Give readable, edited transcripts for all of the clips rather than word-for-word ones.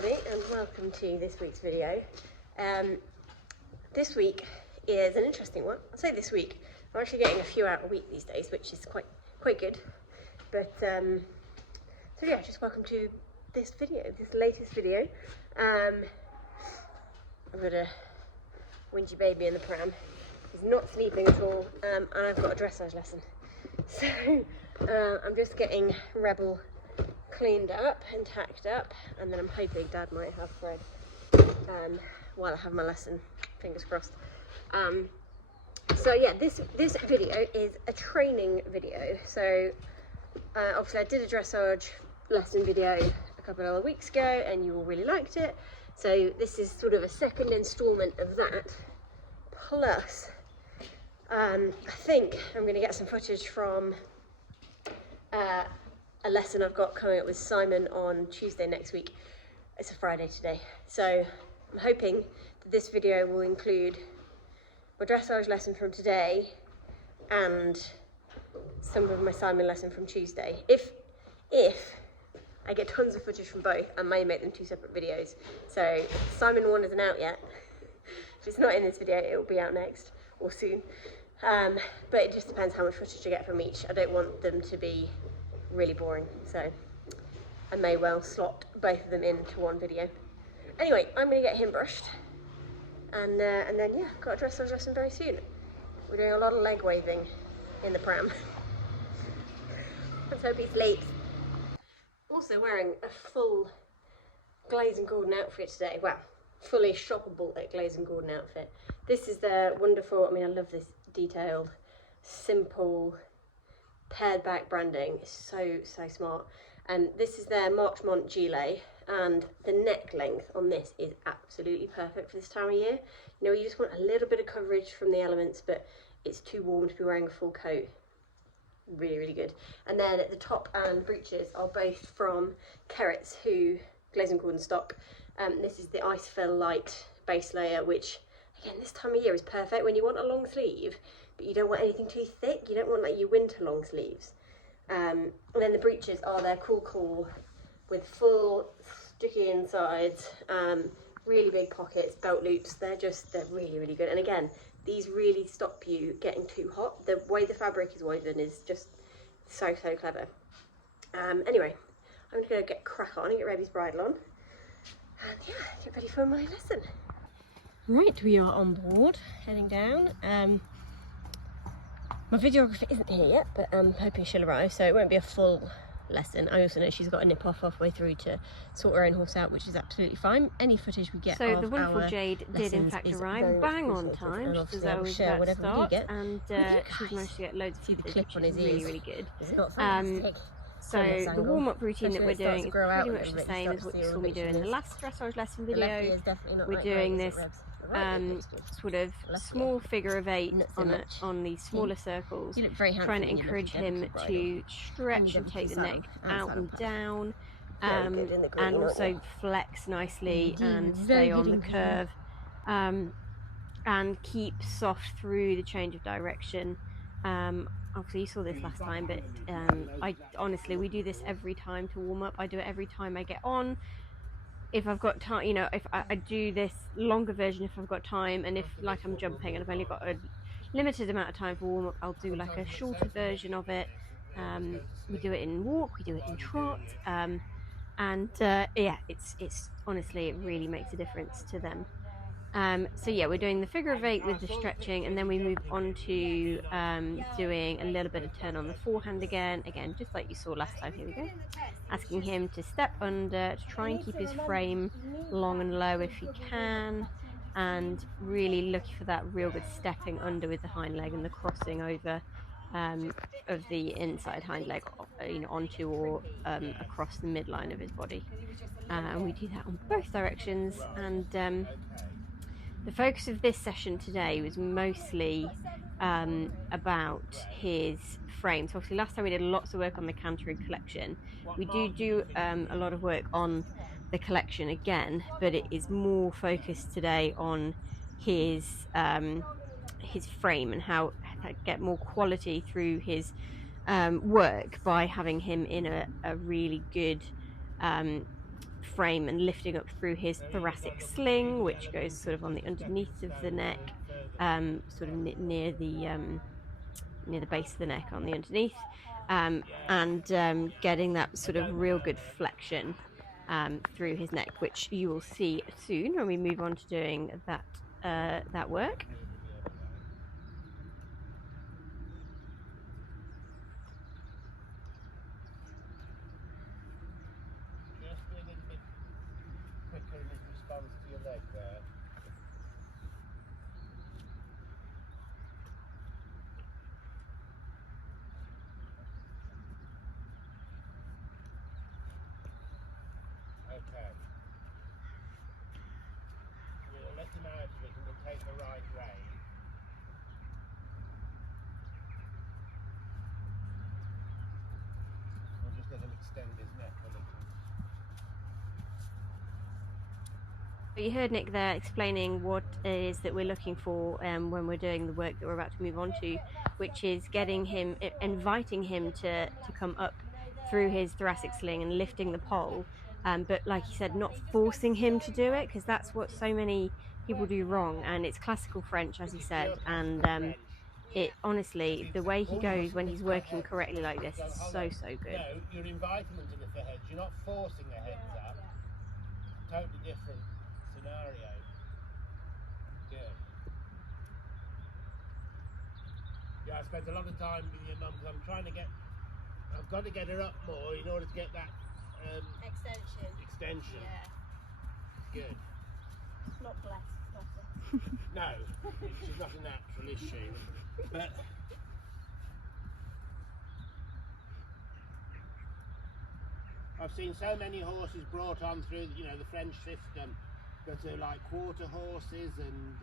everybody, and welcome to this week's video. This week is an interesting one. I'll say this week. I'm actually getting a few out a week these days, which is quite good. But so yeah, just welcome to this video, this latest video. I've got a whingy baby in the pram. He's not sleeping at all, and I've got a dressage lesson. So I'm just getting Rebel cleaned up and tacked up, and then I'm hoping Dad might have Fred while I have my lesson, fingers crossed. So yeah, this video is a training video. So obviously I did a dressage lesson video a couple of weeks ago and you all really liked it, so this is sort of a second installment of that, plus I think I'm going to get some footage from a lesson I've got coming up with Simon on Tuesday next week. It's a Friday today, so I'm hoping that this video will include my dressage lesson from today and some of my Simon lesson from Tuesday. If I get tons of footage from both, I may make them two separate videos. So Simon one isn't out yet. If it's not in this video, it will be out next or soon. But it just depends how much footage I get from each. I don't want them to be really boring, so I may well slot both of them into one video. Anyway, I'm going to get him brushed, and then yeah, got a dressage lesson very soon. We're doing a lot of leg waving in the pram. Let's hope he sleeps. Also wearing a full Glaze & Gordon outfit today. Well, fully shoppable at Glaze & Gordon outfit. This is their wonderful, I mean, I love this detailed, simple, pared back branding. It's so smart. And this is their Marchmont gilet, and the neck length on this is absolutely perfect for this time of year. You know, you just want a little bit of coverage from the elements, but it's too warm to be wearing a full coat. Really good. And then at the top and breeches are both from Kerritt's, who Glaze & Gordon stock. This is the Ice Fill Light base layer, which again this time of year is perfect when you want a long sleeve, but you don't want anything too thick. You don't want like your winter long sleeves. And then the breeches are their cool with full sticky insides, really big pockets, belt loops. They're really good. And again, these really stop you getting too hot. The way the fabric is woven is just so clever. Anyway, I'm gonna go get crack on and get Rebby's bridle on, and yeah, get ready for my lesson. Right, we are on board, heading down. My videographer isn't here yet, but I'm hoping she'll arrive, so it won't be a full lesson. I also know she's got to nip off halfway through to sort her own horse out, which is absolutely fine. Any footage we get so of the wonderful Jade did in fact arrive bang on time, because I always share whatever you get, and she's managed to get loads of footage, clip on his ears. really good. It's not fantastic. So the warm-up routine that we're doing is pretty much the same as what you saw me do in the last dressage lesson video. We're doing this sort of small figure of 8 on these smaller circles, trying to encourage him to stretch and take the neck out and down, and also flex nicely and stay on the curve, and keep soft through the change of direction. Obviously you saw this last time, but I honestly, we do this every time to warm up. I do it every time I get on. If I've got time, you know, if I do this longer version if I've got time, and if like I'm jumping and I've only got a limited amount of time for warm up, I'll do like a shorter version of it. We do it in walk, we do it in trot, and yeah, it's honestly, it really makes a difference to them. So yeah, we're doing the figure of 8 with the stretching, and then we move on to doing a little bit of turn on the forehand again, just like you saw last time. Here we go. Asking him to step under, to try and keep his frame long and low if he can, and really looking for that real good stepping under with the hind leg and the crossing over of the inside hind leg, you know, onto or across the midline of his body. And we do that on both directions, and the focus of this session today was mostly about his frame. So obviously last time we did lots of work on the cantering collection. We do a lot of work on the collection again, but it is more focused today on his frame and how to get more quality through his work by having him in a really good frame and lifting up through his thoracic sling, which goes sort of on the underneath of the neck, sort of near the base of the neck on the underneath, and getting that sort of real good flexion through his neck, which you will see soon when we move on to doing that work. Just be a little bit quicker in his response to your leg there. Okay. We'll let him out of it and we'll take the right rein. We'll just let him extend his neck a little. You heard Nick there explaining what it is that we're looking for when we're doing the work that we're about to move on to, which is getting him, inviting him to come up through his thoracic sling and lifting the pole, but like he said, not forcing him to do it, because that's what so many people do wrong. And it's classical French, as he said, and it honestly, the way he goes when he's working correctly like this is so good. No, you're inviting them to lift their heads, you're not forcing their heads up. Totally different scenario. Good. Yeah, I spent a lot of time with your mum because I've got to get her up more in order to get that extension. Yeah. Good. Not blessed. No, she's not a natural, is she? But I've seen so many horses brought on through, the French system that are like quarter horses and,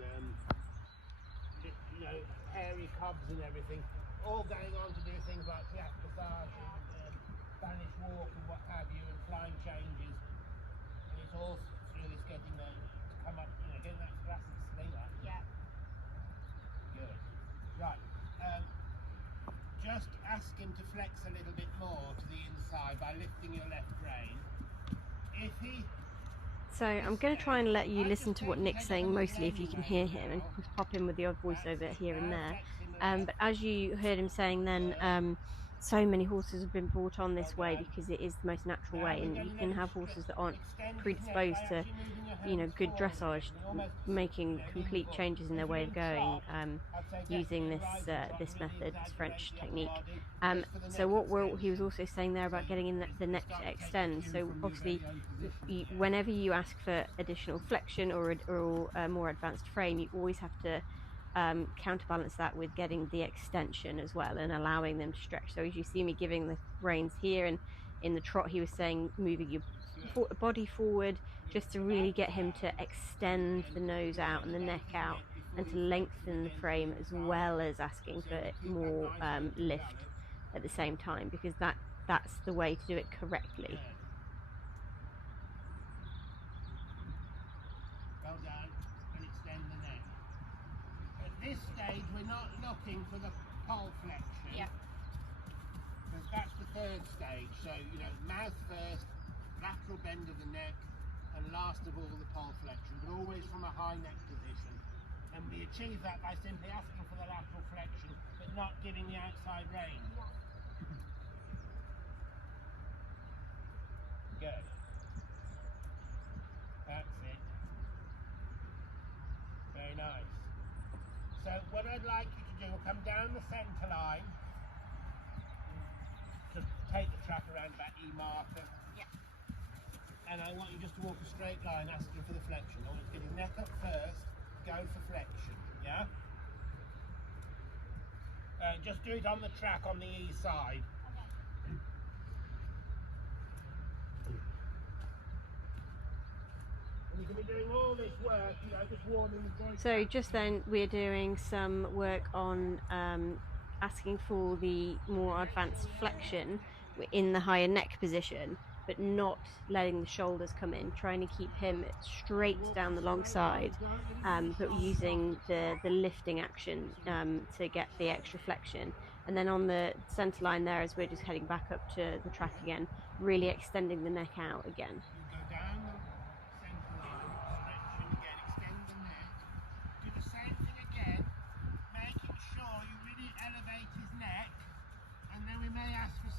hairy cobs and everything, all going on to do things like dressage and Spanish walk and what have you, and flying changes. And it's all through this getting to come up, getting that thoracic sling up. Yeah. Good. Right. Just ask him to flex a little bit more to the inside by lifting your left rein. If he... So I'm going to try and let you listen to what Nick's saying mostly if you can hear him, and pop in with the odd voiceover here and there. But as you heard him saying then, so many horses have been brought on this way because it is the most natural way, and you can have horses that aren't predisposed to, good dressage, making complete changes in their way of going, using this method, this French technique. So what he was also saying there about getting in the neck to extend. So obviously, whenever you ask for additional flexion or a more advanced frame, you always have to counterbalance that with getting the extension as well and allowing them to stretch. So as you see me giving the reins here, and in the trot he was saying moving your body forward just to really get him to extend the nose out and the neck out and to lengthen the frame, as well as asking for more lift at the same time, because that's the way to do it correctly. Well done, and extend the neck. At this stage we're not looking for the pole flexion. Yeah. Because that's the third stage. So, mouth first, lateral bend of the neck, and last of all the pole flexion, but always from a high neck position. And we achieve that by simply asking for the lateral flexion, but not giving the outside rein. Good. That's it. Very nice. So what I'd like you to do, will come down the centre line. Just take the track around about E marker. Yeah. And I want you just to walk a straight line asking for the flexion. I want you to get his neck up first, go for flexion, yeah? Just do it on the track on the E side. And you can be doing all this work, just warming the joint. So just then we're doing some work on asking for the more advanced flexion in the higher neck position, but not letting the shoulders come in, trying to keep him straight down the long side, but using the lifting action to get the extra flexion. And then on the centre line there, as we're just heading back up to the track again, really extending the neck out again. Go down.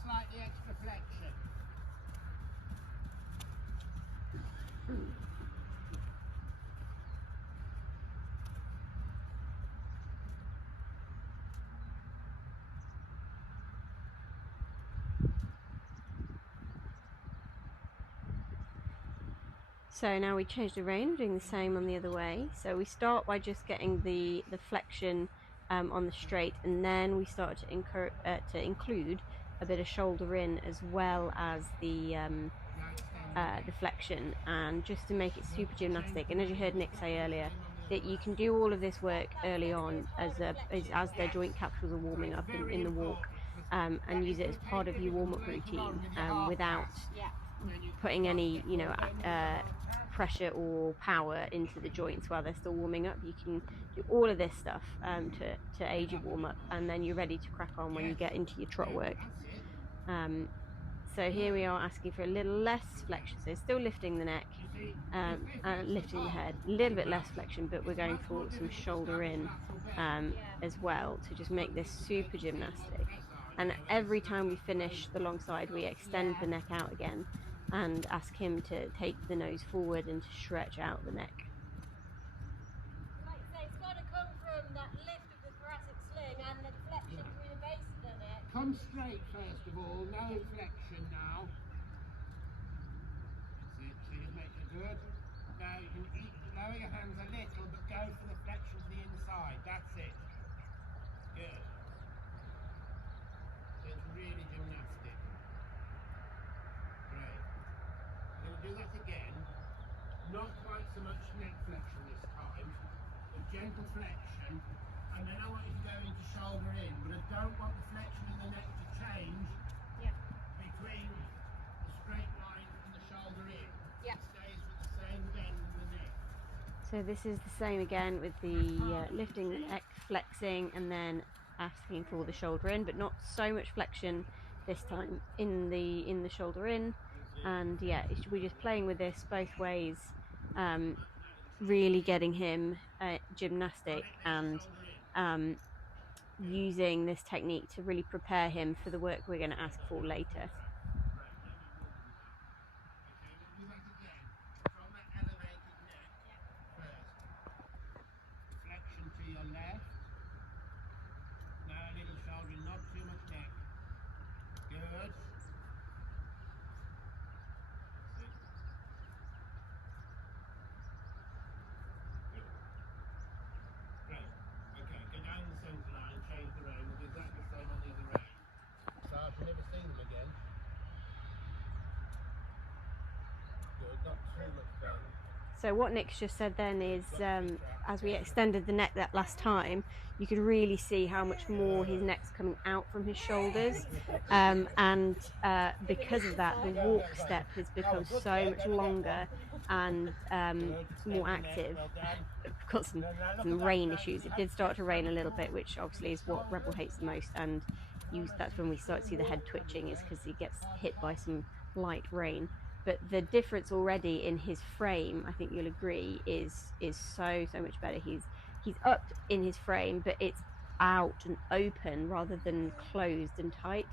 slightly extra flexion. So now we change the rein, we're doing the same on the other way. So we start by just getting the flexion on the straight, and then we start to include a bit of shoulder in as well as the flexion, and just to make it super gymnastic. And as you heard Nick say earlier, that you can do all of this work early on as their joint capsules are warming up in the walk, and use it as part of your warm-up routine without putting any pressure or power into the joints while they're still warming up. You can do all of this stuff to aid your warm-up, and then you're ready to crack on when you get into your trot work. So here we are asking for a little less flexion, so still lifting the neck and lifting the head, a little bit less flexion, but we're going for some shoulder in as well to just make this super gymnastic. And every time we finish the long side, we extend the neck out again and ask him to take the nose forward and to stretch out the neck. Like I say, it's got to come from that lift of the thoracic sling and the flexion through the base of the neck. Come straight first of all, no flexion now. See, you make it good. Now you can lower your hands a little, but go for the flexion to the inside. That's it. Good. It's really gymnastic. Great. We're going to do that again. Not quite so much neck flexion this time, but gentle flexion. And then I want you to go into shoulder in, but I don't want the flexion in the neck to change between the straight line and the shoulder in. It stays with the same bend in the neck. So this is the same again with the lifting the neck, flexing, and then asking for the shoulder in, but not so much flexion this time in the shoulder in. And yeah, we're just playing with this both ways, really getting him gymnastic and using this technique to really prepare him for the work we're going to ask for later. So what Nick's just said then is, as we extended the neck that last time, you could really see how much more his neck's coming out from his shoulders, and because of that, the walk step has become so much longer and more active. We've got some rain issues. It did start to rain a little bit, which obviously is what Rebel hates the most, and that's when we start to see the head twitching, is because he gets hit by some light rain. But the difference already in his frame, I think you'll agree, is so much better. He's up in his frame, but it's out and open rather than closed and tight.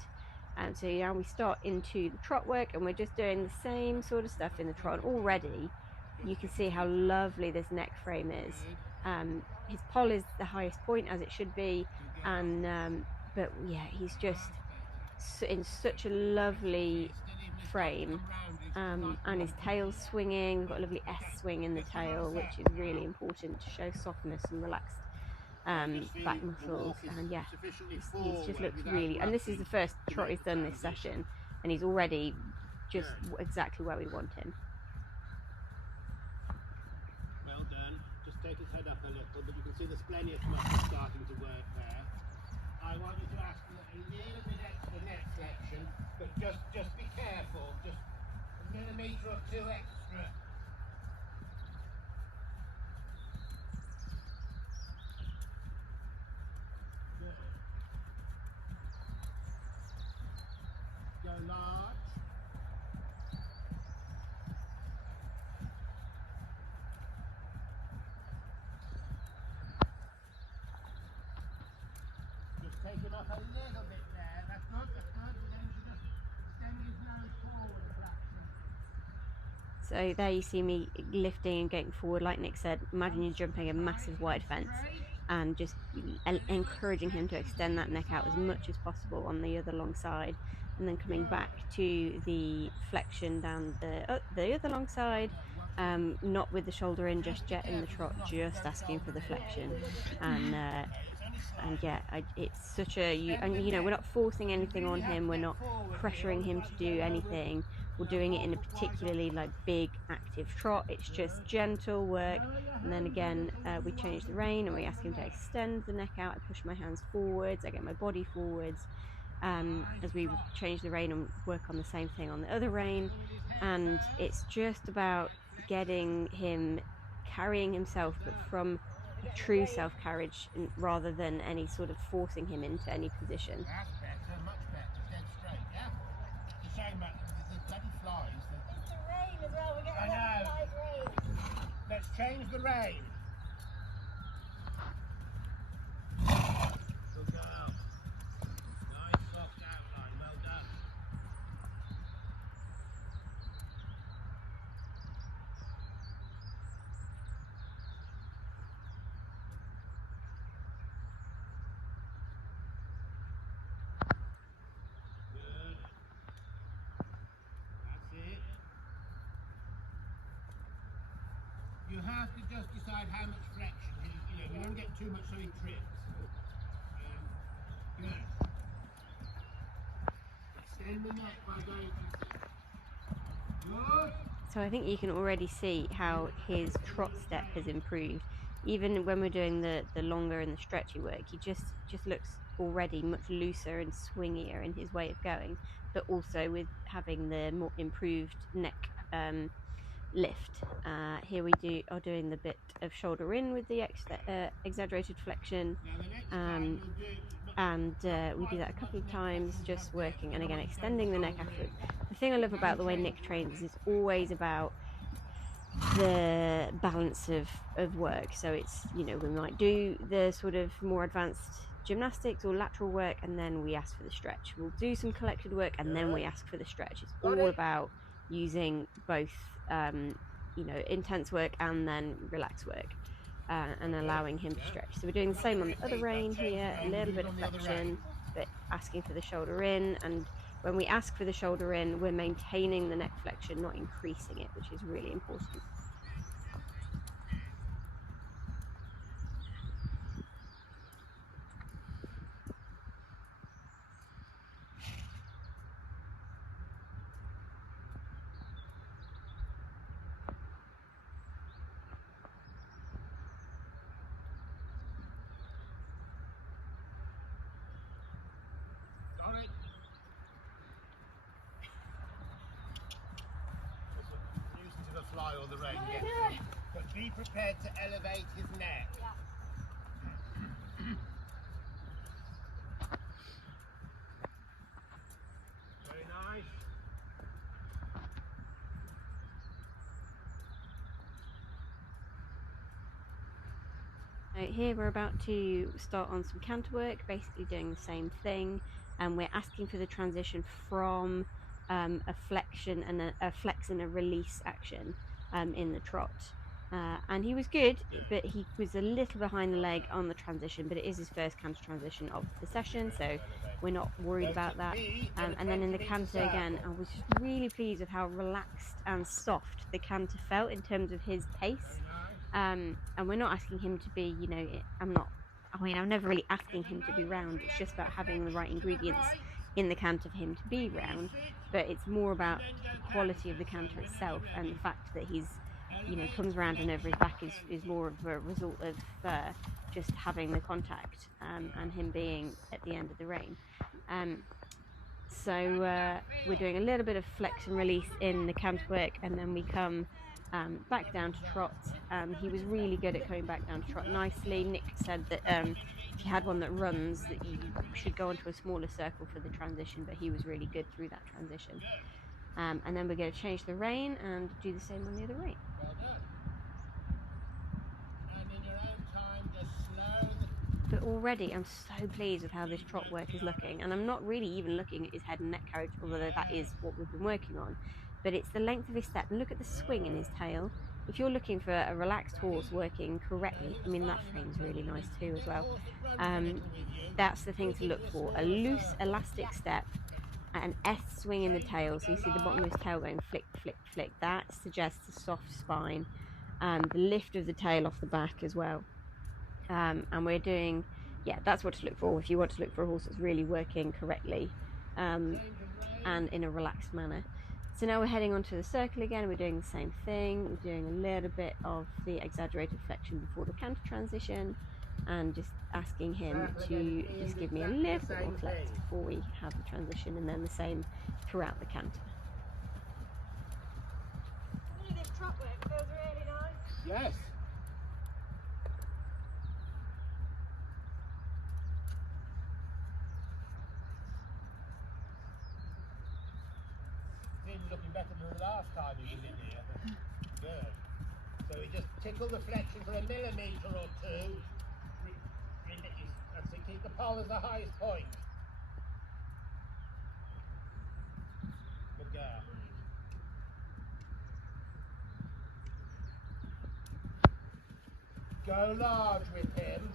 And so now we start into the trot work, and we're just doing the same sort of stuff in the trot. Already you can see how lovely this neck frame is. His poll is the highest point, as it should be, and but yeah, he's just in such a lovely frame, and his tail's swinging. We've got a lovely S swing in the tail, which is really important to show softness and relaxed back muscles. And yeah, he's just looks really, and this is the first trot he's done this session, and he's already just exactly where we want him. Well done. Just take his head up a little, but you can see the splenius muscle starting to work there. I want you to ask for a little bit extra neck flexion, but just be careful. Just a millimetre or two extra. Good. Go large. Just take him up a little bit there. That's good, that's good. Then you just So there you see me lifting and going forward. Like Nick said, imagine you're jumping a massive wide fence and just encouraging him to extend that neck out as much as possible on the other long side, and then coming back to the flexion down the other long side, not with the shoulder in just yet in the trot, just asking for the flexion. And yeah, it's such a, and you know, we're not forcing anything on him, we're not pressuring him to do anything, we're doing it in a particularly like big active trot. It's just gentle work, and then again we change the rein and we ask him to extend the neck out. I push my hands forwards, I get my body forwards, as we change the rein and work on the same thing on the other rein. And it's just about getting him carrying himself, but from a true self-carriage rather than any sort of forcing him into any position. That's better, much better, dead straight, yeah? It's a shame about the bloody flies. It's the rain as well, we're getting that light rain. Let's change the rein. Good girl. Nice soft outline, well done. Good. That's it. You have to just decide how much flexion. You know, you don't get too much so he trips. Good. Extend the neck by going to... Good. So I think you can already see how his trot step has improved. Even when we're doing the longer and the stretchy work, he just looks already much looser and swingier in his way of going, but also with having the more improved neck lift. Here we are doing the bit of shoulder in with the exaggerated flexion, and we do that a couple of times, just working and again extending the neck afterwards. The thing I love about the way Nick trains is it's always about the balance of work. So it's, you know, we might do the sort of more advanced gymnastics or lateral work and then we ask for the stretch. We'll do some collected work and then we ask for the stretch. It's all about using both you know, intense work and then relaxed work, and allowing him to stretch. So we're doing the same on the other rein here, a little bit of flexion, but asking for the shoulder in. And when we ask for the shoulder in, we're maintaining the neck flexion, not increasing it, which is really important. Nuisance of a fly or the rain gets him. But be prepared to elevate his neck. Very nice. Here we're about to start on some canter work, basically doing the same thing, and we're asking for the transition from a flexion and a flex and a release action in the trot. And he was good, but he was a little behind the leg on the transition, but it is his first canter transition of the session, so we're not worried about that. And then in the canter again, I was just really pleased with how relaxed and soft the canter felt in terms of his pace. And we're not asking him to be, you know, I'm never really asking him to be round. It's just about having the right ingredients in the canter for him to be round, but it's more about the quality of the canter itself, and the fact that he's, you know, comes around and over his back is more of a result of just having the contact and him being at the end of the rein. So we're doing a little bit of flex and release in the canter work, and then we come back down to trot. He was really good at coming back down to trot nicely. Nick said that if you had one that runs, that you should go onto a smaller circle for the transition, but he was really good through that transition. And then we're going to change the rein and do the same on the other rein. Well done. And in your own time, just slow But already I'm so pleased with how this trot work is looking, and I'm not really even looking at his head and neck carriage, although that is what we've been working on. but it's the length of his step. And look at the swing in his tail. If you're looking for a relaxed horse working correctly, I mean, that frame's really nice too as well. That's the thing to look for: a loose, elastic step, an S swing in the tail. So you see the bottom of his tail going flick, flick, flick. That suggests a soft spine. The lift of the tail off the back as well. And we're doing, yeah, that's what to look for if you want to look for a horse that's really working correctly and in a relaxed manner. So now we're heading onto the circle again. We're doing the same thing. We're doing a little bit of the exaggerated flexion before the canter transition, and just asking him to just give me a little bit more flex before we have the transition, and then the same throughout the canter. This trot work feels really nice. Yes. Seems looking better than the last time he was in here. Good. So we just tickle the flexion for a millimetre or two. That's it, keep the poll as the highest point. Good girl. Go large with him.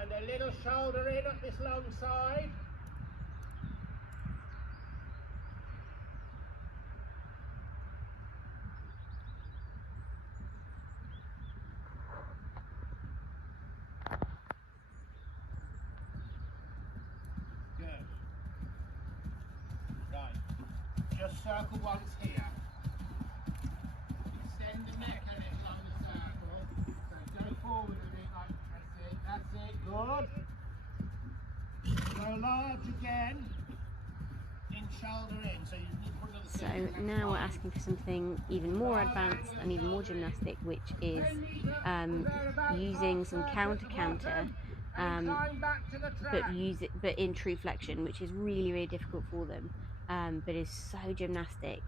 And a little shoulder in up this long side. Good. Right. Just circle once here. Extend the neck a little on the circle. So go forward a bit like that's it, good. Go large again. In shoulder in, so you need to put another So now we're asking for something even more advanced and even more gymnastic, which is using some counter, but in true flexion, which is really difficult for them, but is so gymnastic.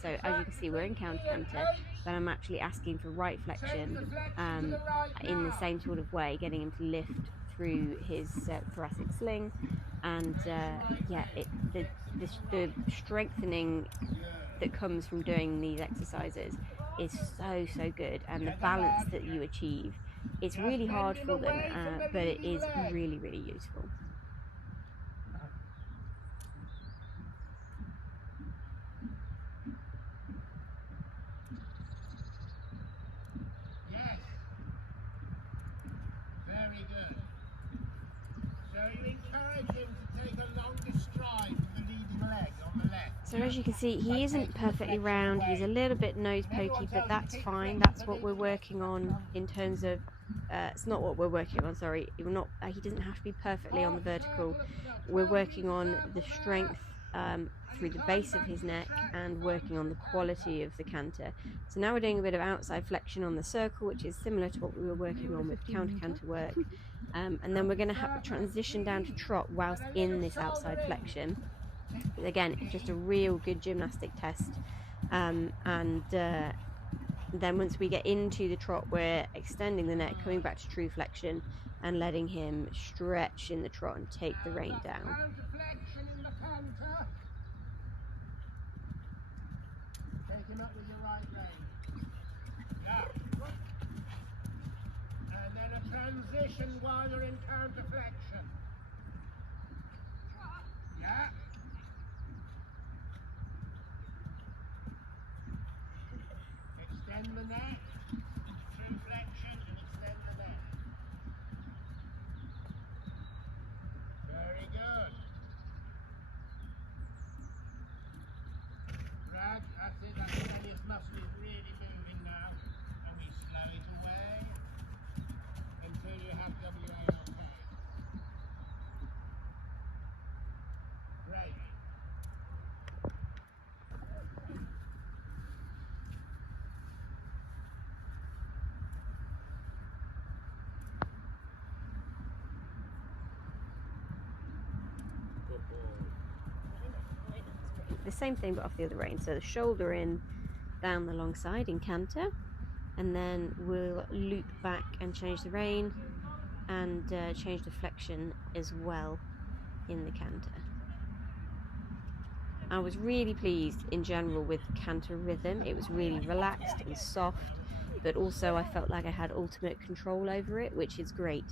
So as you can see, we're in counter, but I'm actually asking for right flexion in the same sort of way, getting him to lift through his thoracic sling, and yeah, the strengthening that comes from doing these exercises is so good, and the balance that you achieve, it's really hard for them, but it is really useful. Yes. Very good. So you encourage him to take a longer stride with the leading leg on the left. So as you can see, he isn't perfectly round, he's a little bit nose pokey, but that's fine. That's what we're working on in terms of, it's not what we're working on, sorry, he doesn't have to be perfectly on the vertical. We're working on the strength through the base of his neck and working on the quality of the canter. So now we're doing a bit of outside flexion on the circle, which is similar to what we were working on with counter work. And then we're going to have to transition down to trot whilst in this outside flexion. Again, just a real good gymnastic test. And then once we get into the trot, we're extending the neck, coming back to true flexion, and letting him stretch in the trot and take the rein down. Flexion in the canter. Take him up with your right rein. Yeah. And then a transition while you're in counter flexion. Yeah. Extend the neck, true flexion, and extend the neck. Very good. Drag, that's it, that's it, and his muscle is really moving now. And we slow it away until you have WALK. Great. The same thing but off the other rein. So the shoulder in, down the long side in canter, and then we'll loop back and change the rein and change the flexion as well in the canter. I was really pleased in general with canter rhythm. It was really relaxed and soft, but also I felt like I had ultimate control over it, which is great.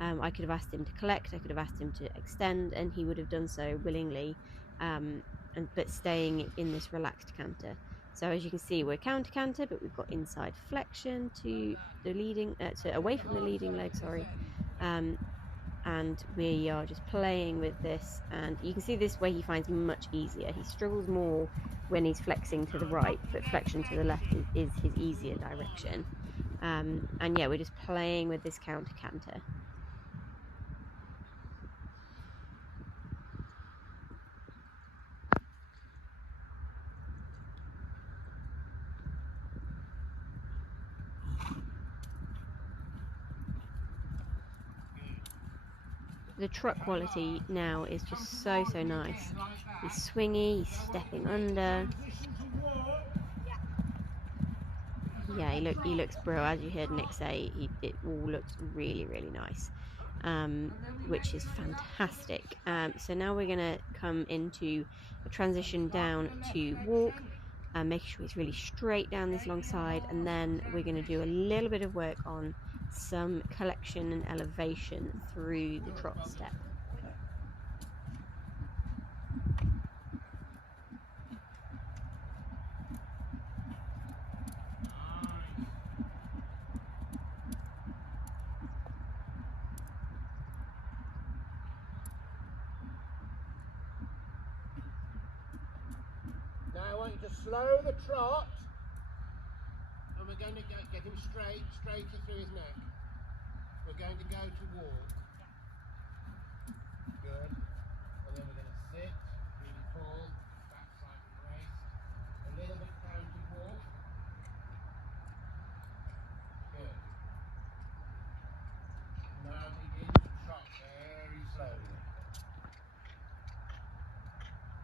I could have asked him to collect, I could have asked him to extend, and he would have done so willingly, but staying in this relaxed canter. So as you can see, we're counter canter, but we've got inside flexion to the leading, away from the leading leg, sorry. And we are just playing with this, and you can see this way he finds much easier. He struggles more when he's flexing to the right, but flexion to the left is his easier direction. And yeah, we're just playing with this counter canter. The trot quality now is just so nice. He's swingy, he's stepping under. Yeah, he looks bro. As you heard Nick say, it all looks really nice, which is fantastic. So now we're gonna come into a transition down to walk, making sure he's really straight down this long side, and then we're gonna do a little bit of work on some collection and elevation through the trot step. Now I want you to slow the trot, and we're going to get him straighter through his neck. We're going to go to walk. Good. And then we're going to sit, really tall, backside and waist. A little bit counted walk. Good. Now begin to trot very slowly.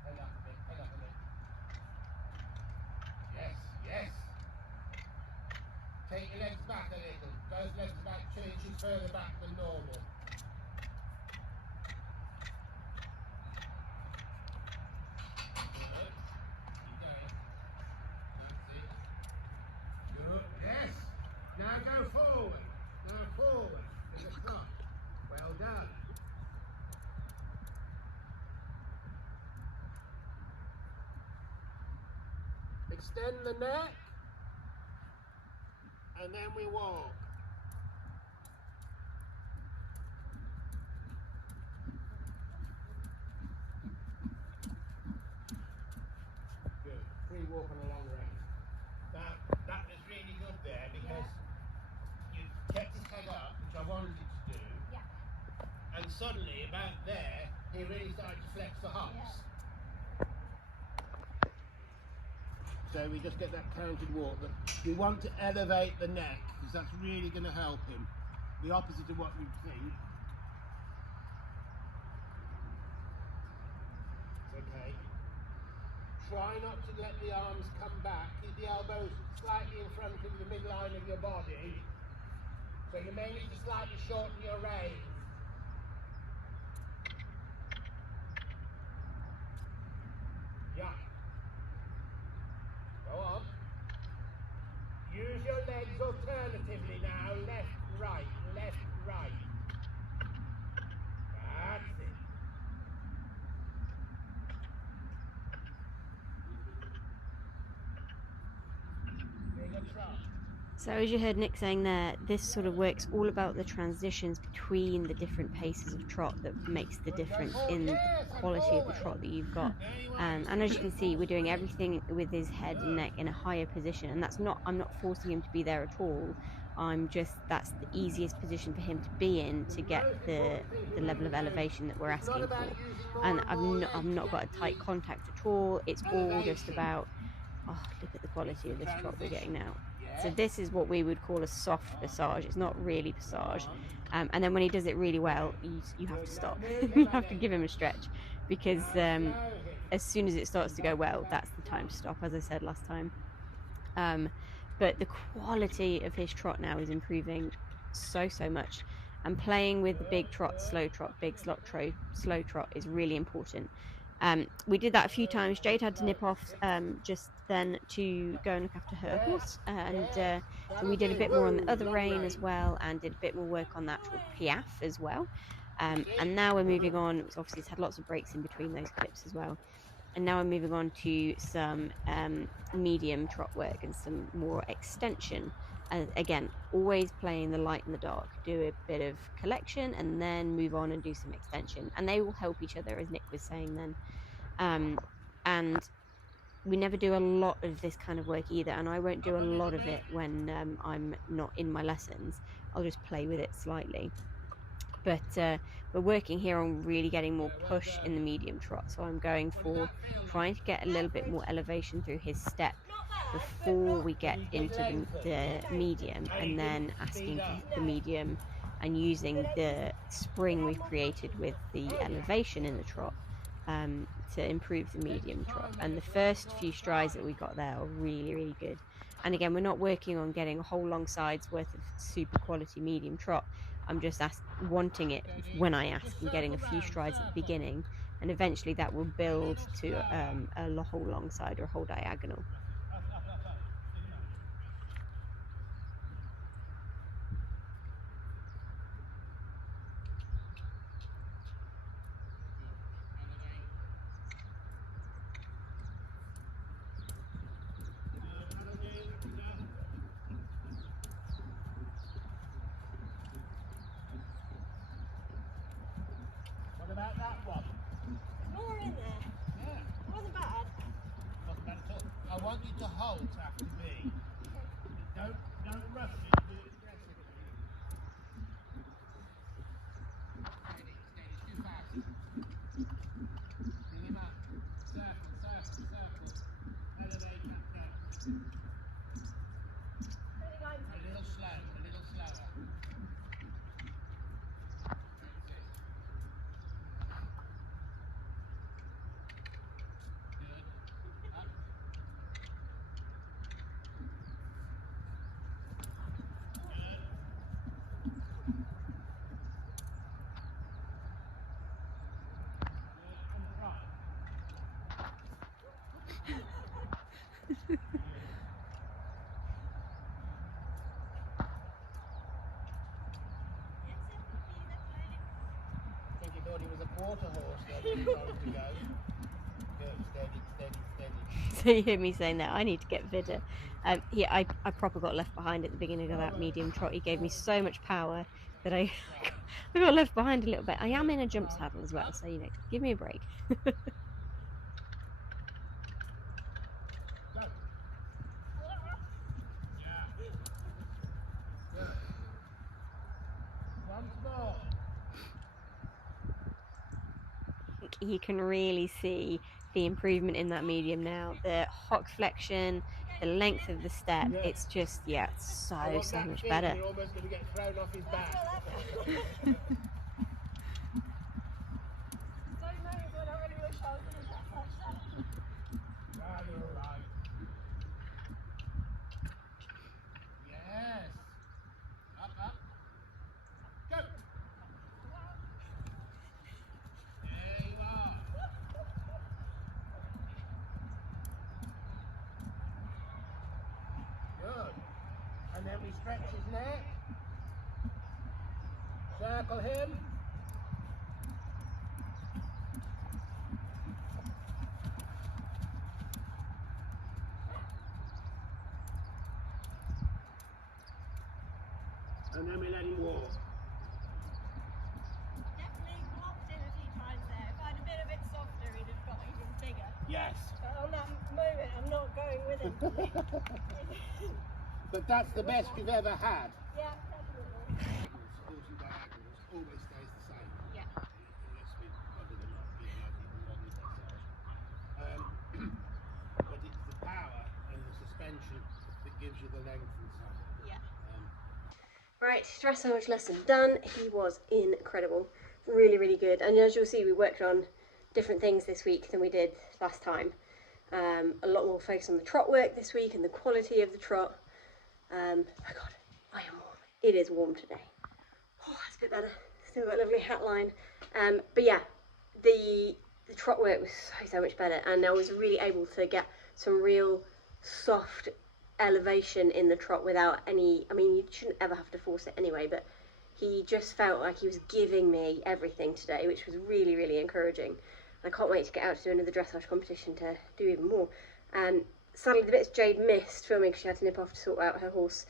Head up a bit, head up a bit. Yes. Take your legs back a little. Those legs about 2 inches further back than normal. Good. Keep going. Good. Yes. Now go forward. Now forward to the trot. Well done. Extend the neck, and then we walk. Good. Free walk on a long range. Now, that was really good there because you kept his head up, which I wanted you to do. Yeah. And suddenly, about there, he really started to flex the hops. So we just get that counted walk, but we want to elevate the neck because that's really going to help him. The opposite of what you'd think. It's okay. Try not to let the arms come back. Keep the elbows slightly in front of the midline of your body. So you may need to slightly shorten your reins. Yeah. Go on. Use your legs alternatively now. Left, right, left, right. That's it. Bigger trot. So as you heard Nick saying there, this sort of works all about the transitions between the different paces of trot that makes the difference in the quality of the trot that you've got. And as you can see, we're doing everything with his head and neck in a higher position, and I'm not forcing him to be there at all. That's the easiest position for him to be in to get the level of elevation that we're asking for. And I've not got a tight contact at all. It's all just about, oh, look at the quality of this trot we're getting now. So this is what we would call a soft passage. It's not really passage. And then when he does it really well, you have to stop. You have to give him a stretch, because as soon as it starts to go well, that's the time to stop, as I said last time. But the quality of his trot now is improving so much. And playing with the big trot, slow trot, big slot slow trot is really important. We did that a few times. Jade had to nip off just then to go and look after her horse, and so we did a bit more on the other rein as well, and did a bit more work on the actual piaffe as well. And now we're moving on. Obviously, it's had lots of breaks in between those clips as well. And now I'm moving on to some medium trot work and some more extension. Again, always playing the light and the dark. Do a bit of collection and then move on and do some extension. And they will help each other, as Nick was saying then. And we never do a lot of this kind of work either. And I won't do a lot of it when I'm not in my lessons. I'll just play with it slightly. But we're working here on really getting more push in the medium trot. So I'm going for trying to get a little bit more elevation through his step before we get into the medium, and then asking for the medium and using the spring we've created with the elevation in the trot to improve the medium trot. And the first few strides that we got there are really, really good. And again, we're not working on getting a whole long side's worth of super quality medium trot. I'm just wanting it when I ask, and getting a few strides at the beginning, and eventually that will build to a whole long side or a whole diagonal. What about that one? More in there. Yeah. It wasn't bad. Wasn't bad at all. I want you to hold after me. Don't rush it. Do it aggressively. Steady, too fast. Bring him up. Circle. Elevate and go. A little slower. I think he thought he was a quarter horse then he told him to go. Good, steady. So you hear me saying that I need to get Vidder. I proper got left behind at the beginning of that medium trot. He gave me so much power that I got left behind a little bit. I am in a jump saddle as well, so give me a break. Go. Good. Once more. You can really see the improvement in that medium now. The hock flexion, the length of the step, it's just, it's so much better. You're almost going to get thrown off his back. You're right. Yes. Up. Go. There you are. Good. And then we stretch his neck. Circle him. And then we let him walk. Definitely blocked him a few times there. If I'd have been a bit softer, he'd have got even bigger. Yes. But on that moment, I'm not going with him. But that's the best you've ever had. Yeah, definitely. Horse and diagonals always stays the same. Yeah. Unless we cover them up, even on the dressage. But it's the power and the suspension that gives you the length and so on. Yeah. Right, dressage lesson done. He was incredible. Really, really good. And as you'll see, we worked on different things this week than we did last time. A lot more focus on the trot work this week and the quality of the trot. Oh God, I am warm. It is warm today. Oh, that's a bit better. Still got a lovely hat line. But yeah, the the trot work was so much better, and I was really able to get some real soft elevation in the trot without any, I mean, you shouldn't ever have to force it anyway, but he just felt like he was giving me everything today, which was really, really encouraging. I can't wait to get out to do another dressage competition to do even more. Sadly, the bits Jade missed filming because she had to nip off to sort out her horse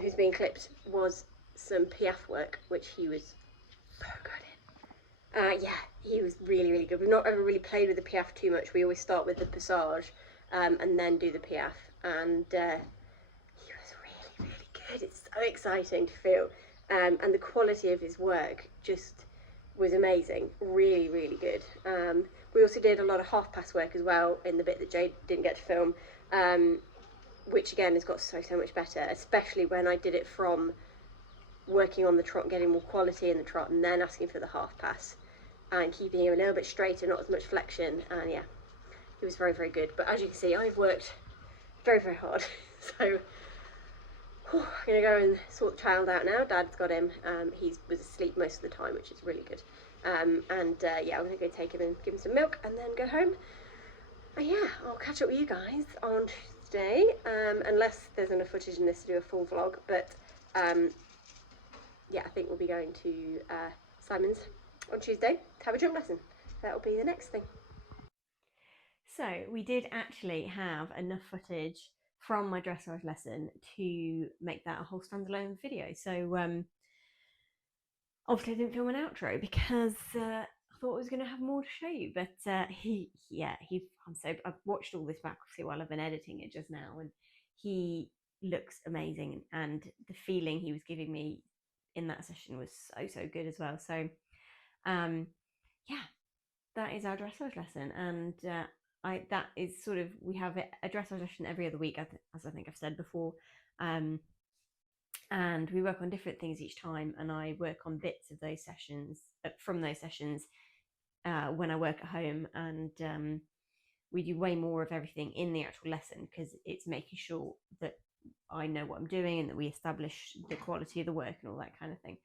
who's being clipped was some piaffe work, which he was so good in. Yeah, he was really, really good. We've not ever really played with the piaffe too much. We always start with the passage and then do the piaffe, and he was really, really good. It's so exciting to feel, and the quality of his work just was amazing. Really, really good. We also did a lot of half pass work as well in the bit that Jade didn't get to film, which again has got so much better, especially when I did it from working on the trot, getting more quality in the trot, and then asking for the half pass and keeping him a little bit straighter, not as much flexion. And yeah, he was very, very good. But as you can see, I've worked very, very hard. So I'm gonna go and sort the child out now. Dad's got him. He was asleep most of the time, which is really good. Yeah, I'm gonna go take him and give him some milk and then go home. Yeah, I'll catch up with you guys on Tuesday, unless there's enough footage in this to do a full vlog. But yeah, I think we'll be going to Simon's on Tuesday to have a jump lesson. That'll be the next thing. So we did actually have enough footage from my dressage lesson to make that a whole standalone video. So obviously I didn't film an outro because I thought I was going to have more to show you. But I've watched all this back obviously while I've been editing it just now, and he looks amazing, and the feeling he was giving me in that session was so good as well. So yeah, that is our dressage lesson, and that is sort of, we have a dressage lesson every other week, as I think I've said before, and we work on different things each time, and I work on bits of those sessions from those sessions when I work at home, and we do way more of everything in the actual lesson because it's making sure that I know what I'm doing and that we establish the quality of the work and all that kind of thing.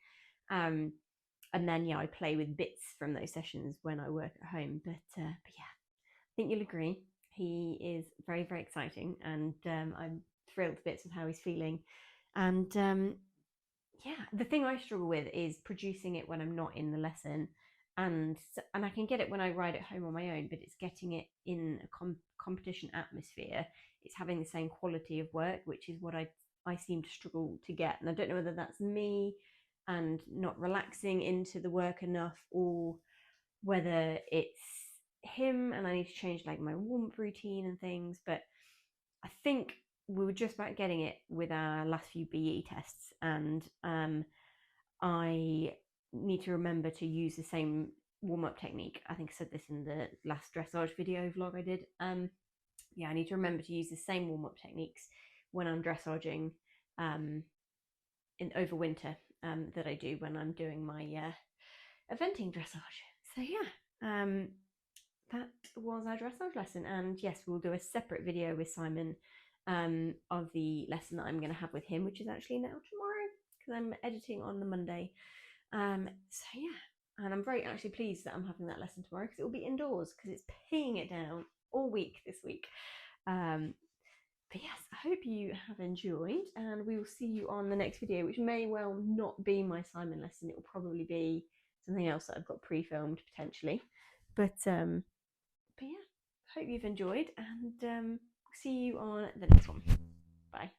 And then yeah, I play with bits from those sessions when I work at home. But yeah, I think you'll agree he is very, very exciting, and I'm thrilled to bits with how he's feeling. And yeah, the thing I struggle with is producing it when I'm not in the lesson, and I can get it when I ride at home on my own, but it's getting it in a competition atmosphere. It's having the same quality of work, which is what I seem to struggle to get. And I don't know whether that's me and not relaxing into the work enough, or whether it's him and I need to change like my warm-up routine and things. But I think we were just about getting it with our last few BE tests, and I need to remember to use the same warm-up technique. I think I said this in the last dressage video vlog I did. Yeah, I need to remember to use the same warm-up techniques when I'm dressaging over winter that I do when I'm doing my eventing dressage. So yeah, that was our dressage lesson, and yes, we'll do a separate video with Simon of the lesson that I'm going to have with him, which is actually now tomorrow because I'm editing on the Monday. So yeah, and I'm very actually pleased that I'm having that lesson tomorrow because it will be indoors because it's peeing it down all week this week. But yes, I hope you have enjoyed, and we will see you on the next video, which may well not be my Simon lesson. It will probably be something else that I've got pre-filmed potentially. But yeah, hope you've enjoyed, and see you on the next one. Bye.